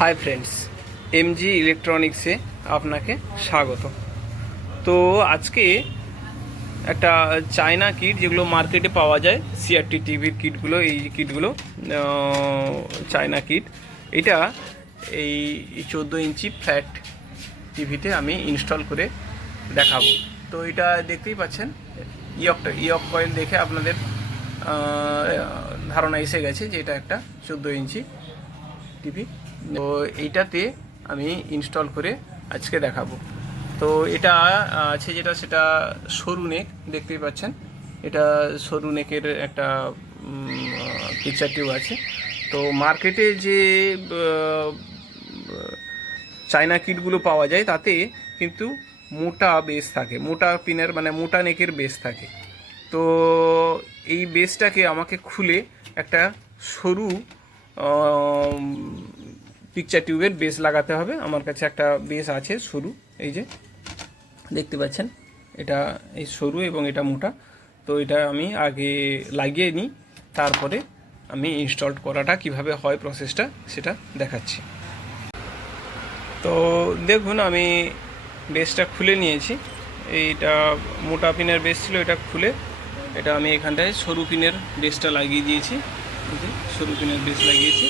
Hi friends, MG ইলেকট্রনিক্সে আপনাকে স্বাগত। তো আজকে একটা চায়না কিট যেগুলো মার্কেটে পাওয়া যায়, সিআরটি টিভির কিটগুলো, এই কিটগুলো চায়না কিট। এটা এই 14 ইঞ্চি ফ্ল্যাট টিভিতে আমি ইনস্টল করে দেখাবো। তো এটা দেখতেই পাচ্ছেন, ইয়ক কয়েল দেখে আপনাদের ধারণা এসে গেছে যে এটা একটা 14 ইঞ্চি টিভি। তো এইটাতে আমি ইনস্টল করে আজকে দেখাবো। তো এটা আছে যেটা, সেটা সরু নেক দেখতেই পাচ্ছেন। এটা সরু নেকের একটা পিকচার টিউব আছে। তো মার্কেটে যে চায়না কিটগুলো পাওয়া যায় তাতে কিন্তু মোটা বেস থাকে, মোটা পিনের মানে মোটা নেকের বেস থাকে। তো এই বেসটাকে আমাকে খুলে একটা সরু পিকচার টিউবের বেস লাগাতে হবে। আমার কাছে একটা বেস আছে সরু, এই যে দেখতে পাচ্ছেন, এটা এই সরু এবং এটা মোটা। তো এটা আমি আগে লাগিয়ে নিই, তারপরে আমি ইনস্টল করাটা কিভাবে হয় প্রসেসটা সেটা দেখাচ্ছি। তো দেখুন, আমি বেসটা খুলে নিয়েছি। এইটা মোটা পিনের বেস ছিল, এটা খুলে এটা আমি এখানটায় সরু পিনের বেসটা লাগিয়ে দিয়েছি। সরু পিনের বেস লাগিয়েছি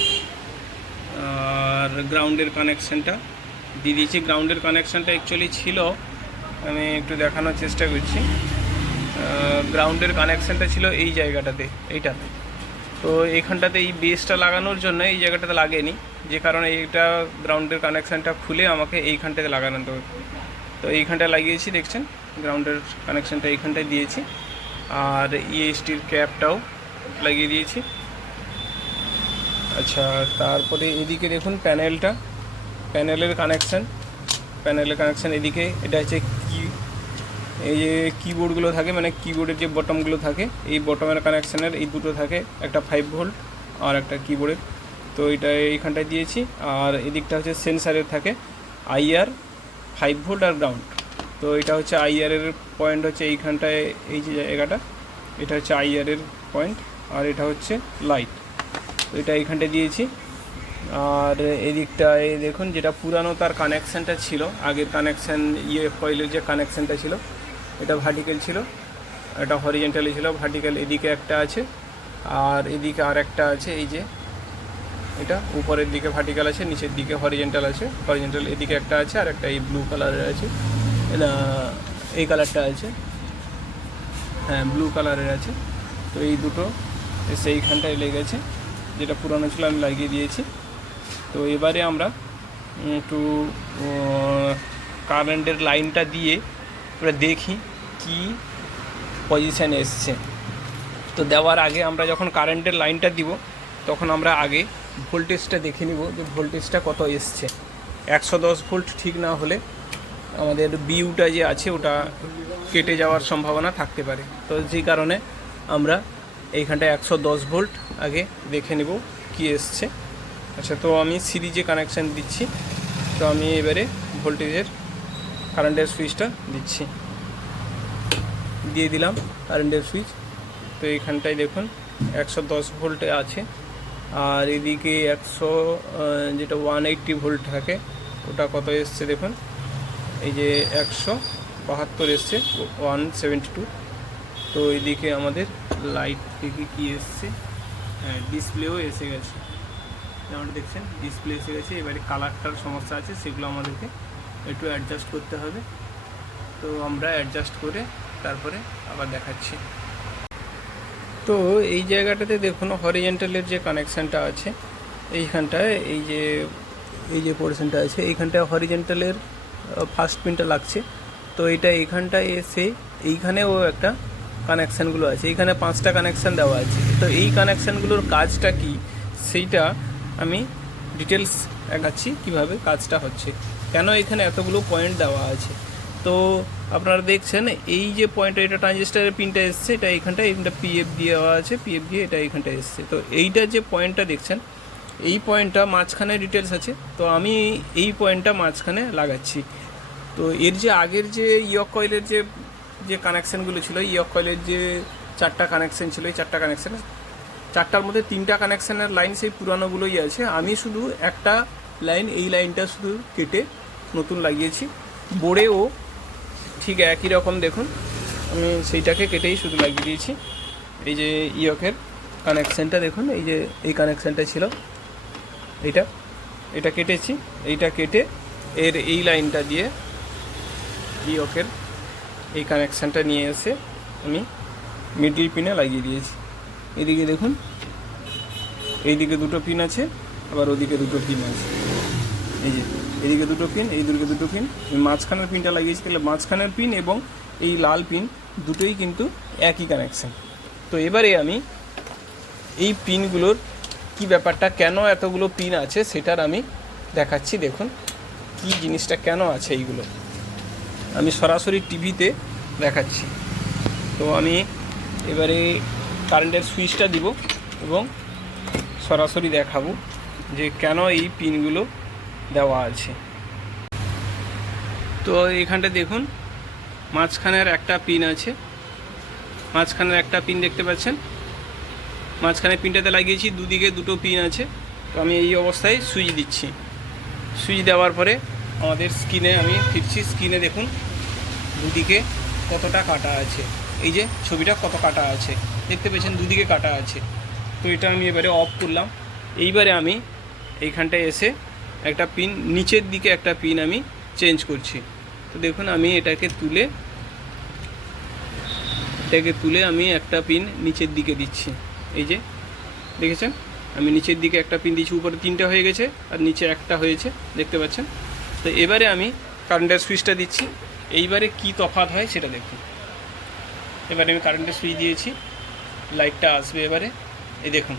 আর গ্রাউন্ডের কানেকশানটা দিয়ে দিয়েছি। গ্রাউন্ডের কানেকশানটা অ্যাকচুয়ালি ছিল, আমি একটু দেখানোর চেষ্টা করছি। গ্রাউন্ডের কানেকশানটা ছিল এই জায়গাটাতে, এইটাতে। তো এইখানটাতে এই বেসটা লাগানোর জন্য এই জায়গাটাতে লাগেনি, যে কারণে এইটা গ্রাউন্ডের কানেকশানটা খুলে আমাকে এইখানটাতে লাগানো হবে। তো এইখানটায় লাগিয়েছি, দেখছেন গ্রাউন্ডের কানেকশানটা এইখানটায় দিয়েছি। আর ইএসটির ক্যাপটাও লাগিয়ে দিয়েছি। আচ্ছা, তারপরে এদিকে দেখুন প্যানেলের কানেকশান এদিকে। এটা হচ্ছে এই যে কিবোর্ডগুলো থাকে, মানে কিবোর্ডের যে বটমগুলো থাকে, এই বটমের কানেকশানের এই দুটো থাকে, একটা 5 ভোল্ট আর একটা কিবোর্ডের। তো এটা এইখানটায় দিয়েছি। আর এদিকটা হচ্ছে সেন্সারের থাকে, আইআর, 5 ভোল্ট আর গ্রাউন্ড। তো এটা হচ্ছে আইআরের পয়েন্ট, হচ্ছে এইখানটায় এই যে জায়গাটা, এটা হচ্ছে আইআরের পয়েন্ট। আর এটা হচ্ছে লাইট, তো এটা এইখানটায় দিয়েছি। আর এদিকটায় দেখুন, যেটা পুরানো তার কানেকশানটা ছিল, আগের কানেকশান কয়েলের যে কানেকশানটা ছিল, এটা ভার্টিক্যাল ছিল, এটা হরিজেন্টালি ছিল। ভার্টিক্যাল এদিকে একটা আছে আর এদিকে আর একটা আছে, এই যে এটা উপরের দিকে ভার্টিক্যাল আছে, নিচের দিকে হরিজেন্টাল আছে। হরিজেন্টাল এদিকে একটা আছে আর একটা এই ব্লু কালারের আছে, এই কালারটা আছে, হ্যাঁ ব্লু কালারের আছে। তো এই দুটো সেইখানটায় লেগেছে, যেটা পুরানো ছিল আমি লাগিয়ে দিয়েছি। তো এবারে আমরা একটু কারেন্টের লাইনটা দিয়ে এবার দেখি কি পজিশানে এসছে। তো দেওয়ার আগে আমরা যখন কারেন্টের লাইনটা দিব, তখন আমরা আগে ভোল্টেজটা দেখে নিব যে ভোল্টেজটা কত এসছে। 110 ভোল্ট ঠিক না হলে আমাদের বিউটা যে আছে ওটা কেটে যাওয়ার সম্ভাবনা থাকতে পারে। তো যেই কারণে আমরা এইখানটায় 110 ভোল্ট আগে দেখে নেব কি এসছে। আচ্ছা, তো আমি সিরিজে কানেকশান দিচ্ছি। তো আমি এবারে ভোল্টেজের কারেন্টের সুইচটা দিচ্ছি, দিয়ে দিলাম কারেন্টের সুইচ। তো এইখানটায় দেখুন 110 ভোল্টে আছে। আর এদিকে যেটা 180 ভোল্ট থাকে, ওটা কত এসছে দেখুন, এই যে 172 এসছে, 172। তো এইদিকে আমাদের লাইট থেকে কি এসছে, ডিসপ্লেও এসে গেছে, যেমন দেখছেন ডিসপ্লে এসে গেছে। এবারে কালারটার সমস্যা আছে, সেগুলো আমাদেরকে একটু অ্যাডজাস্ট করতে হবে। তো আমরা অ্যাডজাস্ট করে তারপরে আবার দেখাচ্ছি। তো এই জায়গাটাতে দেখুন হরিজেন্টালের যে কানেকশানটা আছে, এইখানটায় এই যে পোর্শনটা আছে, এইখানটায় হরিজেন্টালের ফার্স্ট পিনটা লাগছে। তো এটা এইখানটায় এসে এইখানেও একটা কানেকশানগুলো আছে, এইখানে 5টা কানেকশান দেওয়া আছে। তো এই কানেকশানগুলোর কাজটা কি সেইটা আমি ডিটেলস দেখাচ্ছি, কীভাবে কাজটা হচ্ছে, কেন এখানে এতগুলো পয়েন্ট দেওয়া আছে। তো আপনারা দেখছেন এই যে পয়েন্টটা, এটা ট্রানজিস্টারের পিনটা এসছে, এটা এইখানটায় পিএফ দেওয়া আছে, পিএফ দিয়ে এটা এইখানটা এসছে। তো এইটা যে পয়েন্টটা দেখছেন, এই পয়েন্টটা মাঝখানে ডিটেলস আছে। তো আমি এই পয়েন্টটা মাঝখানে লাগাচ্ছি। তো এর যে আগের যে ইয়ক কয়েলের যে কানেকশানগুলো ছিল, ইয়ক কয়েলের যে 4টা কানেকশান ছিল, এই 4টা কানেকশান, 4টার মধ্যে 3টা কানেকশানের লাইন সেই পুরানোগুলোই আছে। আমি শুধু একটা লাইন, এই লাইনটা শুধু কেটে নতুন লাগিয়েছি। বোর্ডেও ঠিক একই রকম দেখুন, আমি সেইটাকে কেটেই শুধু লাগিয়ে দিয়েছি। এই যে ইয়কের কানেকশানটা দেখুন, এই যে এই কানেকশানটা ছিল, এটা কেটেছি। এইটা কেটে এর এই লাইনটা দিয়ে ইয়কের এই কানেকশানটা নিয়ে এসে আমি মিডল পিনে লাগিয়ে দিয়েছি। এদিকে দেখুন, এইদিকে দুটো পিন আছে, আবার ওদিকে দুটো পিন আছে। এই যে এদিকে দুটো পিন, এইদিকে দুটো পিন, আমি মাঝখানের পিনটা লাগিয়েছি। তাহলে মাঝখানের পিন এবং এই লাল পিন দুটোই কিন্তু একই কানেকশান। তো এবারে আমি এই পিনগুলোর কি ব্যাপারটা, কেন এতগুলো পিন আছে সেটার আমি দেখাচ্ছি। দেখুন কি জিনিসটা কেন আছে, এইগুলো আমি সরাসরি টিভিতে দেখাচ্ছি। তো আমি এবারে কারেন্টের সুইচটা দিব এবং সরাসরি দেখাবো যে কেন এই পিনগুলো দেওয়া আছে। তো এখানটা দেখুন, মাঝখানের একটা পিন আছে, মাঝখানের একটা পিন দেখতে পাচ্ছেন, মাঝখানে পিনটাতে লাগিয়েছি, দুদিকে দুটো পিন আছে। তো আমি এই অবস্থায় সুইচ দিচ্ছি। সুইচ দেওয়ার পরে আমাদের স্ক্রিনে আমি ফিরছি। স্ক্রিনে দেখুন দুদিকে কতটা কাটা আছে, এই যে ছবিটা কত কাটা আছে দেখতে পেয়েছেন, দুদিকে কাটা আছে। তো এটা আমি এবারে অফ করলাম। এইবারে আমি এইখানটায় এসে একটা পিন, নিচের দিকে একটা পিন আমি চেঞ্জ করছি। তো দেখুন আমি এটাকে তুলে আমি একটা পিন নিচের দিকে দিচ্ছি। এই যে দেখেছেন, আমি নিচের দিকে একটা পিন দিচ্ছি। উপরে 3টা হয়ে গেছে আর নিচে একটা হয়েছে, দেখতে পাচ্ছেন। তো এবারে আমি কারেন্টের সুইচটা দিচ্ছি। এইবারে কি তফাৎ হয় সেটা দেখুন। এবারে আমি কারেন্টের সুইচ দিয়েছি, লাইটটা আসবে এবারে। এই দেখুন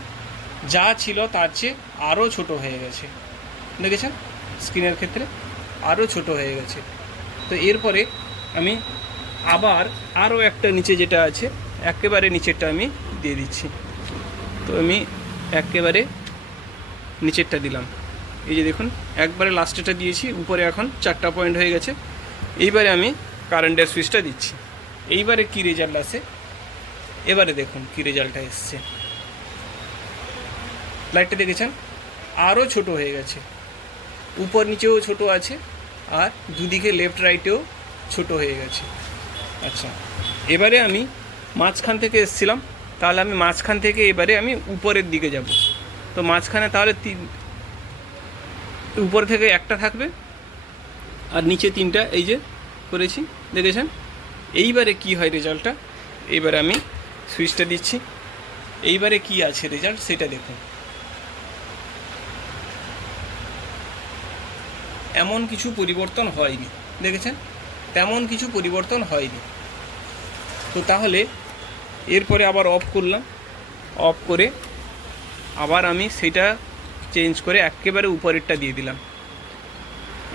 যা ছিল তার চেয়ে আরও ছোট হয়ে গেছে, দেখেছেন স্ক্রিনের ক্ষেত্রে আরও ছোট হয়ে গেছে। তো এরপরে আমি আবার আরও একটা নিচে যেটা আছে, একেবারে নিচেরটা আমি দিয়ে দিচ্ছি। তো আমি একেবারে নিচেরটা দিলাম। এই যে দেখুন একবারে লাস্টেরটা দিয়েছি, উপরে এখন 4টা পয়েন্ট হয়ে গেছে। এইবারে আমি কারেন্টের সুইচটা দিচ্ছি। এইবারে কি রেজাল্ট আসে, এবারে দেখুন কি রেজাল্টটা এসছে। লাইটটা দেখেছেন আরও ছোট হয়ে গেছে, উপর নিচেও ছোট আছে, আর দুদিকে লেফট রাইটেও ছোট হয়ে গেছে। আচ্ছা, এবারে আমি মাঝখান থেকে এসেছিলাম, তাহলে আমি মাঝখান থেকে এবারে আমি উপরের দিকে যাব। তো মাঝখানে তাহলে উপর থেকে একটা থাকবে আর নিচে 3টা, এই যে করেছি দেখেছেন। এইবারে কি হয় রেজাল্টটা, এইবারে আমি সুইচটা দিচ্ছি। এইবারে কি আছে রেজাল্ট সেটা দেখুন। এমন কিছু পরিবর্তন হয়নি, দেখেছেন তেমন কিছু পরিবর্তন হয়নি। তো তাহলে এরপরে আবার অফ করলাম, অফ করে আবার আমি সেটা চেঞ্জ করে একেবারে উপরেরটা দিয়ে দিলাম।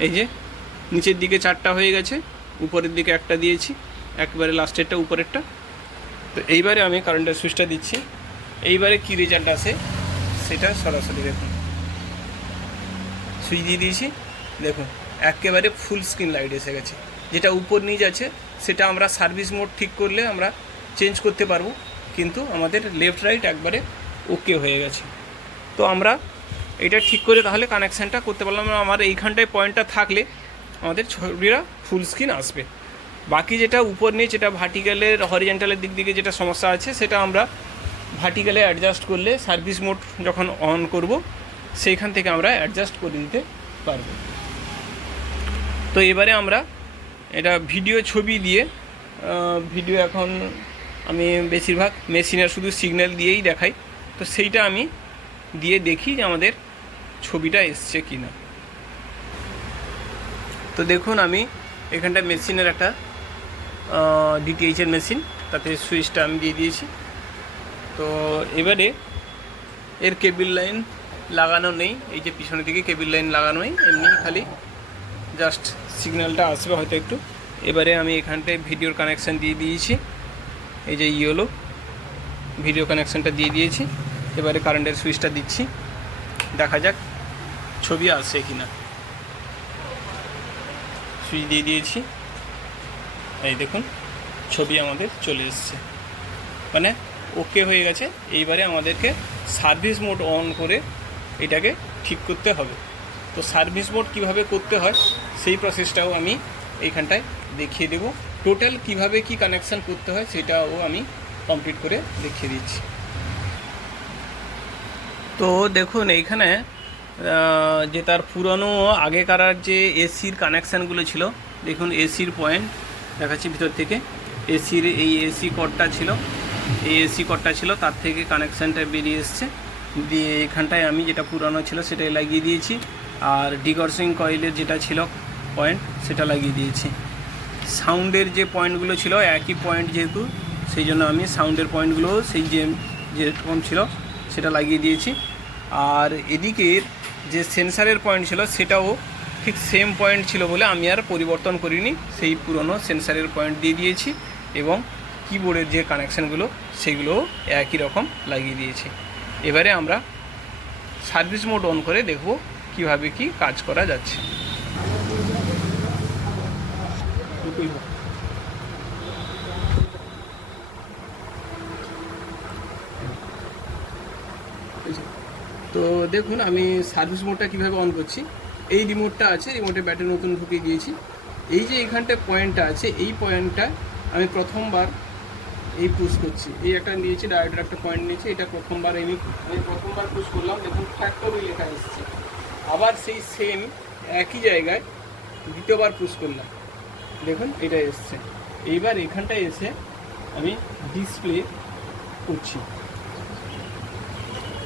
এই যে নিচের দিকে 4টা হয়ে গেছে, উপরের দিকে একটা দিয়েছি, একেবারে লাস্টেরটা উপরেরটা। তো এইবারে আমি কারেন্টের সুইচটা দিচ্ছি। এইবারে কি রেজাল্ট আসে সেটা সরাসরি দেখুন। সুইচ দিয়ে দিয়েছি, দেখুন একেবারে ফুল স্ক্রিন লাইট এসে গেছে। যেটা উপর নিচ আছে সেটা আমরা সার্ভিস মোড ঠিক করলে আমরা চেঞ্জ করতে পারবো, কিন্তু আমাদের লেফট রাইট একবারে ওকে হয়ে গেছে। তো আমরা এটা ঠিক করে তাহলে কানেকশানটা করতে পারলাম। আমার এইখানটায় পয়েন্টটা থাকলে আমাদের ছবিটা ফুল স্ক্রিন আসবে। বাকি যেটা উপর নিচ, যেটা ভার্টিক্যালের হরিজেন্টালের দিক দিকে যেটা সমস্যা আছে সেটা আমরা ভার্টিক্যালে অ্যাডজাস্ট করলে সার্ভিস মোড যখন অন করব সেইখান থেকে আমরা অ্যাডজাস্ট করে দিতে পারবো। তো এবারে আমরা এটা ভিডিও ছবি দিয়ে, ভিডিও এখন আমি বেশিরভাগ মেশিনের শুধু সিগন্যাল দিয়েই দেখাই। তো সেইটা আমি দিয়ে দেখি যে আমাদের ছবিটা এসছে কি না। তো দেখুন আমি এখানটা মেশিনের একটা ডিটিএইচের মেশিন, তাতে সুইচটা আমি দিয়ে দিয়েছি। তো এবারে এর কেবিল লাইন লাগানো নেই, এই যে পিছনের দিকে কেবিল লাইন লাগানো নেই, এমনি খালি জাস্ট সিগন্যালটা আসবে হয়তো একটু। এবারে আমি এখানটায় ভিডিওর কানেকশান দিয়ে দিয়েছি, এই যে ইয়েলো ভিডিও কানেকশানটা দিয়ে দিয়েছি। এবারে কারেন্টের সুইচটা দিচ্ছি, দেখা যাক ছবি আসছে কি না। সুইচ দিয়ে দিয়েছি, এই দেখুন ছবি আমাদের চলে এসছে, মানে ওকে হয়ে গেছে। এইবারে আমাদেরকে সার্ভিস মোড অন করে এটাকে ঠিক করতে হবে। তো সার্ভিস মোড কীভাবে করতে হয় সেই প্রসেসটাও আমি এইখানটায় দেখিয়ে দেবো। টোটাল কিভাবে কি কানেকশান করতে হয় সেটাও আমি কমপ্লিট করে দেখিয়ে দিচ্ছি। তো দেখুন এইখানে যে তার পুরনো আগেকার যে এসির কানেকশানগুলো ছিল, দেখুন এসির পয়েন্ট দেখাচ্ছি ভিতর থেকে। এসির এই এসি কর্ডটা ছিল, এই এসি কর্ডটা ছিল, তার থেকে কানেকশানটা বেরিয়ে এসছে, দিয়ে এখানটায় আমি যেটা পুরনো ছিল সেটাই লাগিয়ে দিয়েছি। আর ডিগরসিং কয়েলের যেটা ছিল পয়েন্ট সেটা লাগিয়ে দিয়েছি। সাউন্ডের যে পয়েন্টগুলো ছিল একই পয়েন্ট যেহেতু, সেই জন্য আমি সাউন্ডের পয়েন্টগুলো সেই যেরকম ছিল সেটা লাগিয়ে দিয়েছি। আর এদিকের যে সেন্সারের পয়েন্ট ছিল সেটাও ঠিক সেম পয়েন্ট ছিল বলে আমি আর পরিবর্তন করিনি, সেই পুরনো সেন্সারের পয়েন্ট দিয়ে দিয়েছি। এবং কিবোর্ডের যে কানেকশানগুলো সেগুলোও একই রকম লাগিয়ে দিয়েছি। এবারে আমরা সার্ভিস মোড অন করে দেখব কিভাবে কি কাজ করা যাচ্ছে। তো দেখুন আমি সার্ভিস মোডটা কীভাবে অন করছি। এই রিমোটটা আছে, রিমোটে ব্যাটারি নতুন ঢুকে দিয়েছি। এই যে এইখানটায় পয়েন্টটা আছে, এই পয়েন্টটা আমি প্রথমবার এই পুশ করছি। এই একটা নিয়েছি, ডায়োডের একটা পয়েন্ট নিয়েছি, এটা প্রথমবার আমি প্রথমবার পুশ করলাম, দেখুন ফ্যাক্টরি লেখা এসেছে। আবার সেই সেম একই জায়গায় দ্বিতীয়বার পুশ করলাম, দেখুন এটা এসছে। এইবার এখানটায় এসে আমি ডিসপ্লে করছি।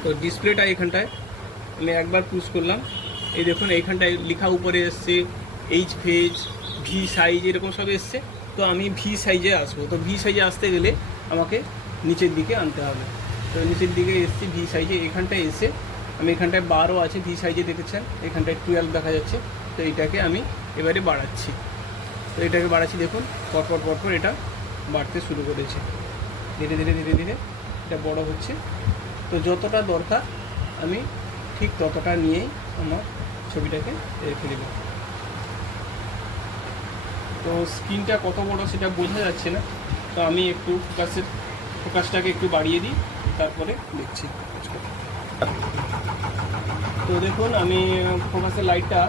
তো ডিসপ্লেটা এখানটায় আমি একবার পুশ করলাম, এই দেখুন এইখানটায় লেখা উপরে এসছে এইচ ফেজ, ভি সাইজ, এরকম সব এসছে। তো আমি ভি সাইজে আসবো। তো ভি সাইজে আসতে গেলে আমাকে নিচের দিকে আনতে হবে। তো নিচের দিকে এসছি ভি সাইজে, এখানটায় এসে আমি এখানটায় 12 আছে ভি সাইজে দেখেছেন, এখানটায় 12 দেখা যাচ্ছে। তো এটাকে আমি এবারে বাড়াচ্ছি। তো এটাকে বাড়াচ্ছি, দেখুন পরপর এটা বাড়তে শুরু করেছে, ধীরে ধীরে ধীরে ধীরে এটা বড় হচ্ছে। তো যতটা দরকার আমি ঠিক ততটা নিয়েই আমার ছবিটাকে রেখে দেব। তো স্ক্রিনটা কত বড় সেটা বোঝা যাচ্ছে না, তো আমি একটু ফোকাসটাকে একটু বাড়িয়ে দিই, তারপরে দেখছি। তো দেখুন আমি ফোকাসের লাইটটা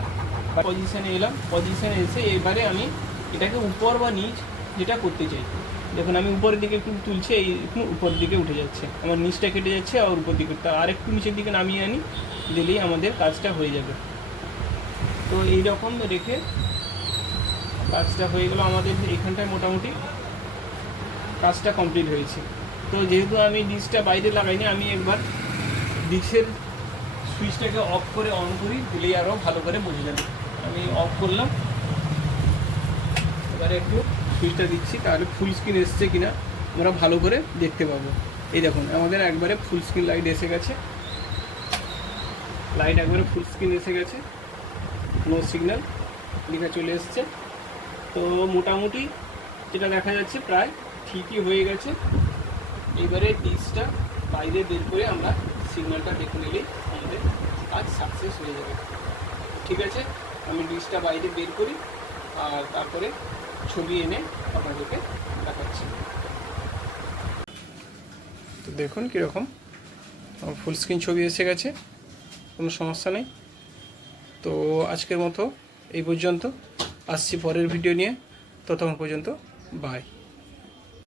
পজিশানে এলাম, পজিশানে এসে এবারে আমি এটাকে উপর বা নিচ যেটা করতে চাই, দেখুন আমি উপরের দিকে একটু তুলছি, এই একটু উপরের দিকে উঠে যাচ্ছে, আমার নিচটা কেটে যাচ্ছে, আর উপর দিকে আর একটু নিচের দিকে নামিয়ে আনি, দিলেই আমাদের কাজটা হয়ে যাবে। তো এইরকম রেখে কাজটা হয়ে গেল আমাদের। এখানটায় মোটামুটি কাজটা কমপ্লিট হয়েছে। তো যেহেতু আমি ডিশটা বাইরে লাগাইনি, আমি একবার ডিশের সুইচটাকে অফ করে অন করি, দিলেই আরও ভালো করে বোঝা যাবে। আমি অফ করলাম, এবারে একটু সুইচটা দিচ্ছি, তাহলে ফুল স্ক্রিন এসছে কিনা আমরা ভালো করে দেখতে পাবো। এই দেখুন আমাদের একবারে ফুল স্ক্রিন লাইট এসে গেছে, লাইট একবারে ফুল স্ক্রিন এসে গেছে, নো সিগন্যাল লেখা চলে এসছে। তো মোটামুটি যেটা দেখা যাচ্ছে প্রায় ঠিকই হয়ে গেছে। এবারে ডিশটা বাইরে বের করে আমরা সিগন্যালটা দেখে নিলেই আমাদের কাজ সাকসেস হয়ে যাবে। ঠিক আছে, আমি ডিশটা বাইরে বের করি আর তারপরে ছবি এনে আপনাদেরকে দেখাচ্ছি। তো দেখুন কীরকম ফুল স্ক্রিন ছবি এসে গেছে, কোনো সমস্যা নেই। তো আজকের মতো এই পর্যন্ত, আসছি পরের ভিডিও নিয়ে, ততক্ষণ পর্যন্ত বাই।